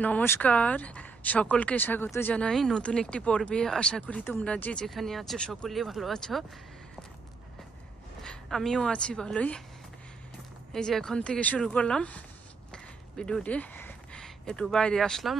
নমস্কার, সকলকে স্বাগত জানাই নতুন একটি পর্বে। আশা করি তোমরা যে যেখানে আছো সকলেই ভালো আছো। আমিও আছি ভালোই। এই যে এখন থেকে শুরু করলাম ভিডিওটি, একটু বাইরে আসলাম।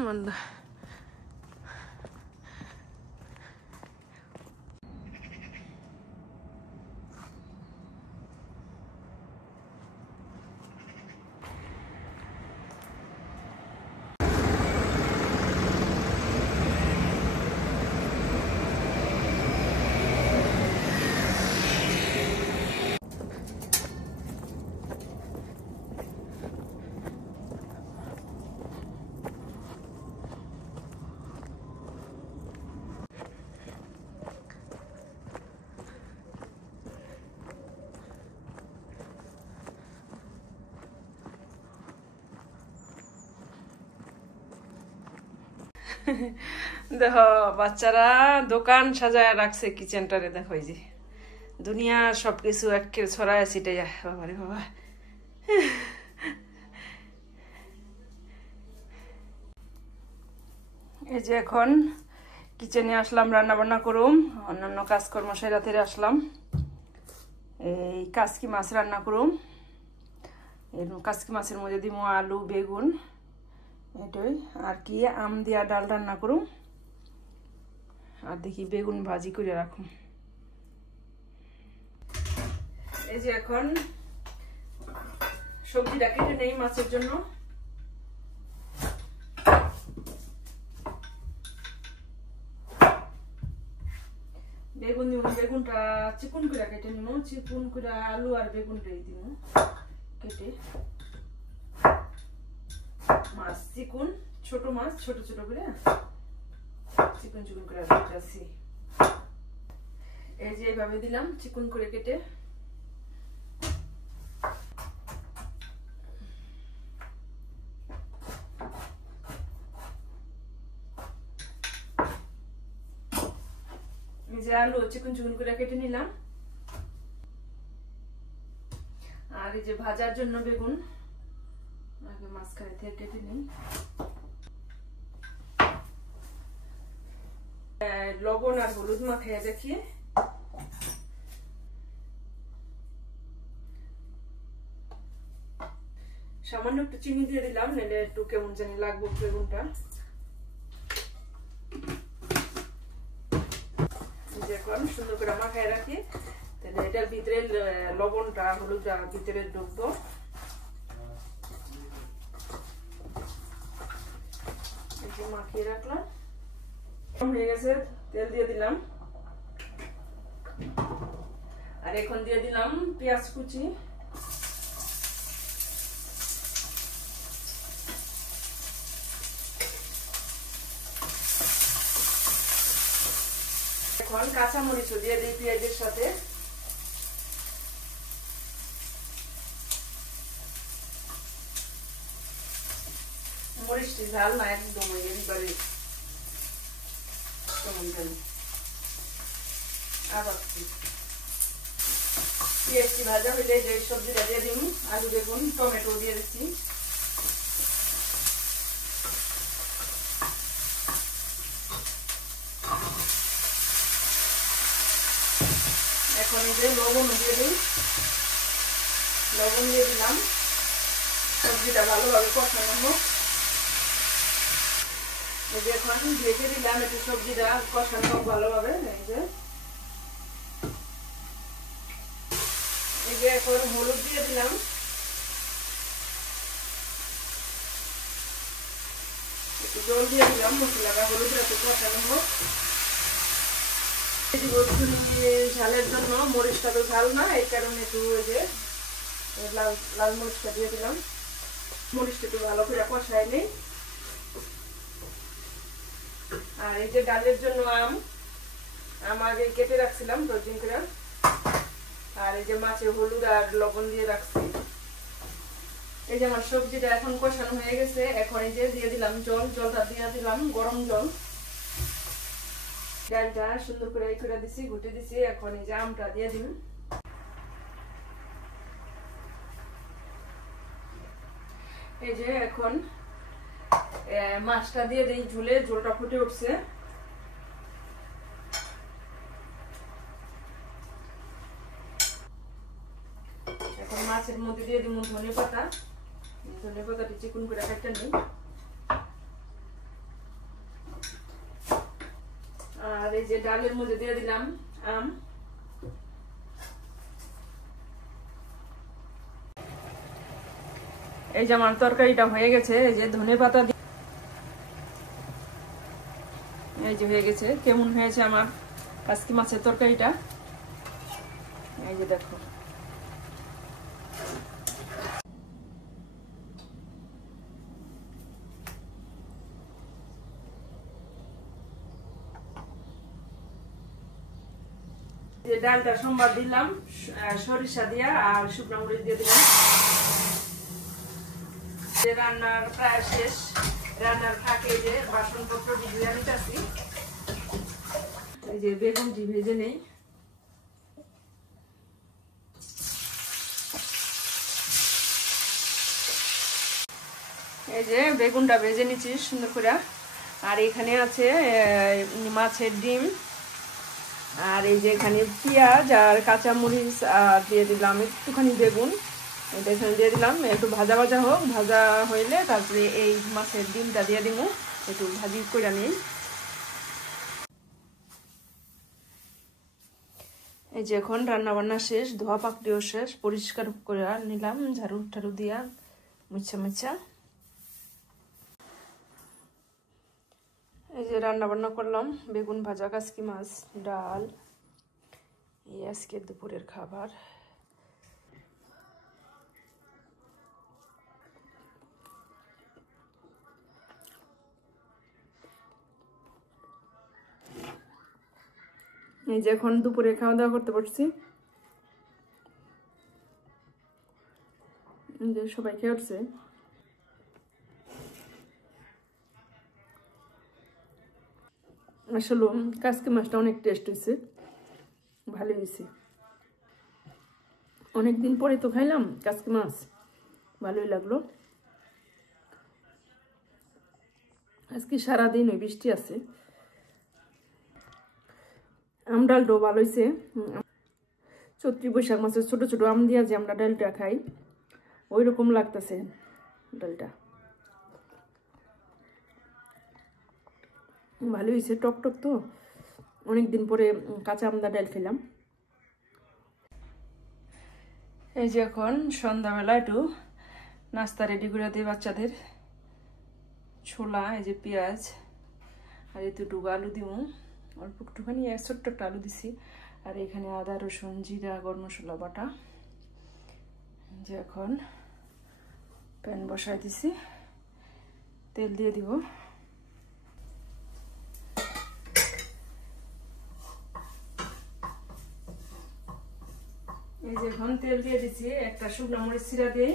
দেখো বাচ্চারা দোকান সাজায় রাখছে কিচেনটারে। দেখো এই যে দুনিয়ার সবকিছু একের ছড়ায় ছিটে যায়। বাবারে বাবা, এই যে এখন কিচেনে আসলাম, রান্না বান্না করুম, অন্যান্য কাজকর্ম সেরাতে আসলাম। এই কাসকি মাছ রান্না করুম। এই কাসকি মাছের মধ্যে দিব আলু বেগুন, এটাই আর কি আম দিয়া ডাল রান্না করুম। আর দেখি বেগুন ভাজি করে রাখুন। এই যে এখন সবজিটা কেটে নেই মাছের জন্য। বেগুন দিব, বেগুনটা চিকন করে কেটে নিব, চিকন করে আলু আর বেগুনটাই দিব কেটে। মাছ চিকন, ছোট মাছ ছোট ছোট করে চিকন চিকন করে দিতেছি। এই যে এইভাবে দিলাম চিকন করে কেটে। এই যে আলু চিকন চিকন করে কেটে নিলাম। আর এই যে ভাজার জন্য বেগুন আগে মাঝখানে থেকে কেটে নিই। লবণ আর হলুদ মাখিয়ে দেখি। সামান্য একটু চিনি দিয়ে দিলাম, নাহলে একটু কেমন জানি লাগবে বেগুনটা। এখন সুন্দর করে মাখিয়ে রাখি, তাহলে এটার ভিতরে লবণটা হলুদটা ভিতরে ঢুকবো। মাখিয়ে রাখলাম, হয়ে গেছে। তেল দিয়ে দিলাম, আর এখন দিয়ে দিলাম পেঁয়াজ কুচি। এখন কাঁচা মরিচও দিয়ে দিই পেঁয়াজের সাথে। মরিচটি ঝাল না একদম এবারে কেমন জানি। আবার পেঁয়াজটি ভাজা হইলে যে সবজিটা দিয়ে দিই, আলু বেগুন টমেটো দিয়ে দিচ্ছি। এখন এই যে লবণ দিয়ে দিই, লবণ দিয়ে দিলাম। সবজিটা ভালোভাবে কষানো হোক। এই যে এখন ঢেকে দিলাম, একটু সবজিটা কষানো হোক ভালোভাবে। এই যে এখন হলুদ দিয়ে দিলাম, একটু জল দিয়ে দিলাম মশলাটা হলুদটা একটু কষানো হোক। ঝালের জন্য মরিচটা তো ঝাল না, এই কারণে একটু ওই যে লাল মরিচটা দিয়ে দিলাম। মরিচটা একটু ভালো করে কষাই নেই। আর এই যে ডালের জন্য আম আগে কেটে রাখছিলাম দর্জিন করে। আর এই যে মাছে হলুদ আর লবণ দিয়ে রাখছি। এই যে আমার সবজিটা এখন কষানো হয়ে গেছে। এখন এই যে দিয়ে দিলাম জল, জলটা দিয়ে দিলাম গরম জল। ডালটা সুন্দর করে এই করে দিছি, ঘুটে দিছি। এখন এই যে আমটা দিয়ে দিন। এই যে এখন মাছটা দিয়ে দিই ঝোলে, ঝোলটা ফুটে উঠছে। এখন মাছের মধ্যে দিয়ে দিব ধনেপাতা। ধনেপাতাটি চিকন করে কাটতে নিই। আর এই যে ডালের মধ্যে দিয়ে দিলাম আম। এই যে আমার তরকারিটা হয়ে গেছে। এই যে ধনেপাতা, এই যে হয়ে গেছে। কেমন হয়েছে আমার কাসকি মাছের তরকারিটা, এই যে দেখো। যে ডালটা সোমবার দিলাম সরিষা দিয়া আর শুকনো মরিচ দিয়ে দিলাম। যে রান্নার প্রায় শেষ। রান্নার ফাঁকে যে বাসনপত্র ধুয়ে নিতেছি। এই যে বেগুনটি ভেজে নেই। এই যে বেগুনটা ভেজে নিচ্ছি সুন্দর করে। আর এখানে আছে মাছের ডিম। আর এই যে এখানে পেঁয়াজ আর কাঁচামরিচ দিয়ে দিলাম, একটুখানি বেগুন এটা এখানে দিয়ে দিলাম। একটু ভাজা ভাজা হোক, ভাজা হইলে তারপরে এই মাছের ডিমটা দিয়ে দিব, একটু ভাজি করে নিই। এই যে এখন রান্না বান্না শেষ, ধোয়া পাকড়িও শেষ, পরিষ্কার করে নিলাম ঝাড়ু ঠাড়ু দিয়া মুছা মুছা। এই যে রান্না বান্না করলাম, বেগুন ভাজা, কাসকি মাছ, ডাল, এই আজকে দুপুরের খাবার। এই যে এখন দুপুরে খাওয়া দাওয়া করতে পারছি। যে সবাই খেয়ে উঠছে। আসলে কাসকি মাছটা অনেক টেস্ট হয়েছে, ভালো হয়েছে। অনেকদিন পরে তো খাইলাম কাসকি মাছ, ভালোই লাগলো। আজকে সারাদিন ওই বৃষ্টি আছে। আম ডালটাও ভালো হয়েছে। চৈত্রী বৈশাখ মাছের ছোট ছোট আম দিয়া যে আমরা ডালটা খাই, ওই রকম লাগতেছে ডালটা। ভালো হয়েছে, টক টক তো। অনেকদিন পরে কাঁচা আমদা ডাল খেলাম। এই যে এখন সন্ধ্যাবেলা একটু নাস্তা রেডি করে দিই বাচ্চাদের। ছোলা, এই যে পেঁয়াজ আর এতটুকু আলু দিব, অল্প একটুখানি ছোট্ট একটা আলু দিছি। আর এখানে আদা রসুন জিরা গরম মশলা বাটা। যে এখন প্যান বসাই দিছি, তেল দিয়ে দিব। এই যে এখন তেল দিয়ে দিচ্ছি, একটা শুকনো মরিচ চিরা দিই।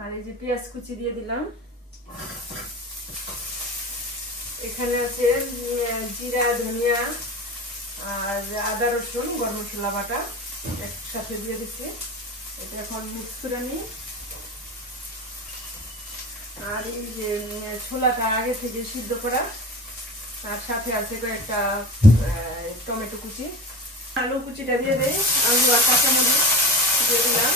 আর এই যে পেঁয়াজ কুচি দিয়ে দিলাম। এখানে আছে জিরা ধনিয়া আর আদা রসুন গরম মশলা বাটা একসাথে দিয়ে দিচ্ছি। এটা এখন মিক্স করে নিই। আর এই যে ছোলাটা আগে থেকে সিদ্ধ করা, আর সাথে আছে কয়েকটা টমেটো কুচি। আলু কুচিটা দিয়ে দেই, আলু আর কাঁচামরিচ দিয়ে দিলাম,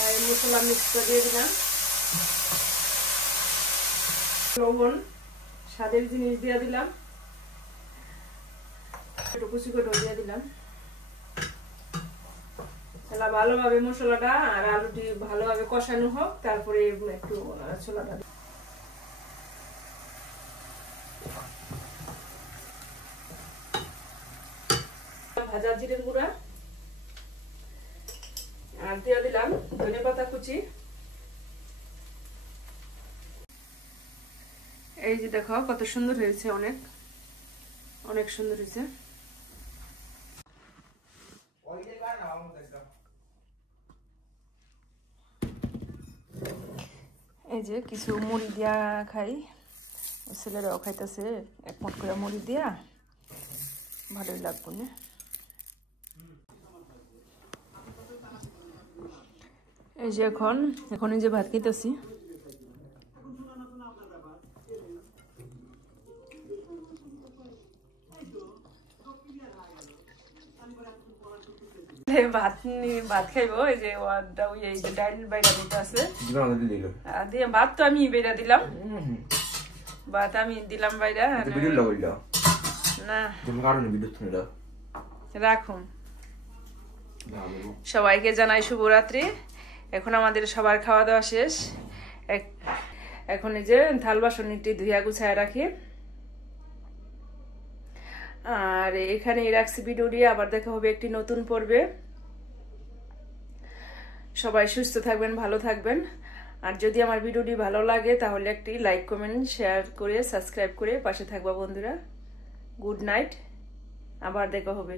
আর মশলা মিক্স করে দিয়ে দিলাম। লবণ, স্বাদের জিনিস দিয়ে দিলাম, একটু কুচি করে দিয়ে দিলাম। তাহলে ভালোভাবে মশলাটা আর আলুটি ভালোভাবে কষানো হোক, তারপরে একটু ছোলাটা ভাজা জিরের গুঁড়া আর দিয়ে দিলাম ধনেপাতা কুচি। এই যে দেখো কত সুন্দর হয়েছে, অনেক অনেক সুন্দর হয়েছে। এই যে কিছু মুড়ি দিয়া খাই, ছেলেরাও খাইতেছে এক মুঠ করে মুড়ি দিয়া, ভালোই লাগবে না। এই যে এখন এই যে ভাত খাইতেছি। ভাত খাইবো, এই যে এই যে ডাইল বাইরা দিতে আছে দিয়ে ভাত তো আমি বেড়া দিলাম, ভাত আমি দিলাম বাইরা না রাখুন। সবাইকে জানাই শুভরাত্রি। এখন আমাদের সবার খাওয়া দাওয়া শেষ। এখন এই যে থাল বাসনটি ধুইয়া গুছায় রাখি, আর এখানে রাখছি ভিডিওটি। আবার দেখা হবে একটি নতুন পর্বে। সবাই সুস্থ থাকবেন, ভালো থাকবেন। আর যদি আমার ভিডিওটি ভালো লাগে তাহলে একটি লাইক, কমেন্ট, শেয়ার করে সাবস্ক্রাইব করে পাশে থাকবা বন্ধুরা। গুড নাইট, আবার দেখা হবে।